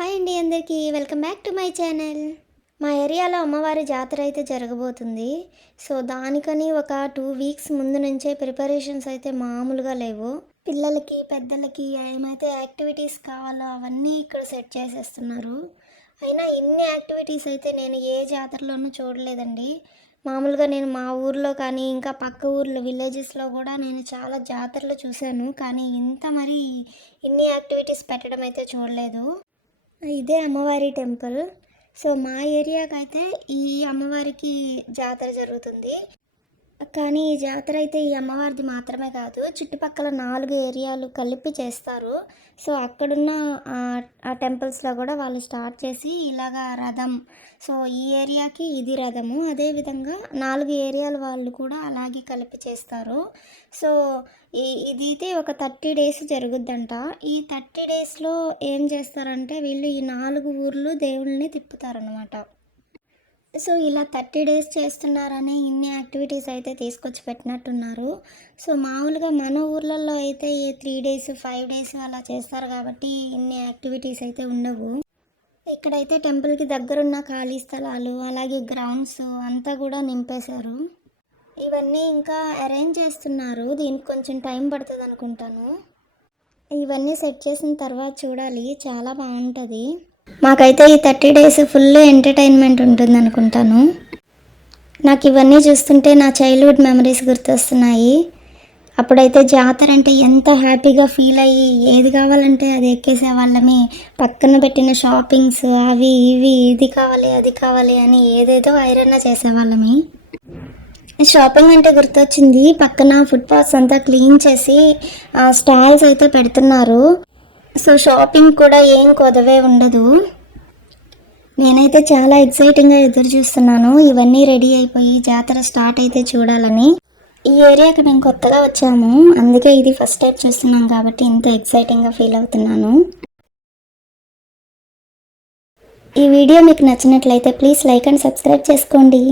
Hi అండి అందరికీ welcome back to my channel. మా ఏరియాలో అమ్మవారి జాతర అయితే జరగబోతుంది. సో దానికని ఒక 2 వీక్స్ ముందు నుంచే ప్రిపరేషన్స్ అయితే మామూలుగా లేవు. పిల్లలకి పెద్దలకి ఏమైతే యాక్టివిటీస్ కావాలో అవన్నీ ఇక్కడ సెట్ చేసేస్తున్నారు. అయినా ఇన్ని యాక్టివిటీస్ అయితే నేను ఏ జాతరలోనూ చూడలేదండి. మామూలుగా నేను మా ఊర్లో కానీ ఇంకా పక్క ఊర్లో విలేజెస్లో కూడా నేను చాలా జాతరలు చూశాను, కానీ ఇంత మరి ఇన్ని యాక్టివిటీస్ పెట్టడం అయితే చూడలేదు. ఇదే అమ్మవారి టెంపుల్. సో మా ఏరియాకి అయితే ఈ అమ్మవారికి జాతర జరుగుతుంది. కానీ ఈ జాతర అయితే ఈ అమ్మవారిది మాత్రమే కాదు, చుట్టుపక్కల 4 ఏరియాలు కలిపి చేస్తారు. సో అక్కడున్న ఆ టెంపుల్స్లో కూడా వాళ్ళు స్టార్ట్ చేసి ఇలాగా రథం, సో ఈ ఏరియాకి ఇది రథము, అదేవిధంగా 4 ఏరియాల వాళ్ళు కూడా అలాగే కలిపి చేస్తారు. సో ఇదైతే ఒక 30 డేస్ జరుగుద్దంట. ఈ 30 డేస్లో ఏం చేస్తారంటే వీళ్ళు ఈ 4 ఊర్లు దేవుళ్ళని తిప్పుతారనమాట. సో ఇలా 30 డేస్ చేస్తున్నారని ఇన్ని యాక్టివిటీస్ అయితే తీసుకొచ్చి పెట్టినట్టున్నారు. సో మామూలుగా మన ఊర్లలో అయితే 3 డేస్ 5 డేస్ అలా చేస్తారు కాబట్టి ఇన్ని యాక్టివిటీస్ అయితే ఉండవు. ఇక్కడైతే టెంపుల్కి దగ్గరున్న ఖాళీ స్థలాలు అలాగే గ్రౌండ్స్ అంతా కూడా నింపేశారు. ఇవన్నీ ఇంకా అరేంజ్ చేస్తున్నారు, దీనికి కొంచెం టైం పడుతుంది అనుకుంటాను. ఇవన్నీ సెట్ చేసిన తర్వాత చూడాలి, చాలా బాగుంటుంది. మాకైతే ఈ 30 డేస్ ఫుల్ ఎంటర్టైన్మెంట్ ఉంటుంది అనుకుంటాను. నాకు ఇవన్నీ చూస్తుంటే నా చైల్డ్హుడ్ మెమరీస్ గుర్తొస్తున్నాయి. అప్పుడైతే జాతర అంటే ఎంత హ్యాపీగా ఫీల్ అయ్యి ఏది కావాలంటే అది ఎక్కేసేవాళ్ళమే. పక్కన పెట్టిన షాపింగ్స్ అవి ఇవి, ఇది కావాలి అది కావాలి అని ఏదేదో ఐరన్ చేసేవాళ్ళమే. షాపింగ్ అంటే గుర్తొచ్చింది, పక్కన ఫుట్పాత్స్ అంతా క్లీన్ చేసి స్టాల్స్ అయితే పెడుతున్నారు. సో షాపింగ్ కూడా ఏం కొదవే ఉండదు. నేనైతే చాలా ఎక్సైటింగ్గా ఎదురు చూస్తున్నాను ఇవన్నీ రెడీ అయిపోయి జాతర స్టార్ట్ అయితే చూడాలని. ఈ ఏరియాకి మేము కొత్తగా వచ్చాము, అందుకే ఇది ఫస్ట్ టైం చూస్తున్నాం కాబట్టి ఇంత ఎక్సైటింగ్గా ఫీల్ అవుతున్నాను. ఈ వీడియో మీకు నచ్చినట్లయితే ప్లీజ్ లైక్ అండ్ సబ్స్క్రైబ్ చేసుకోండి.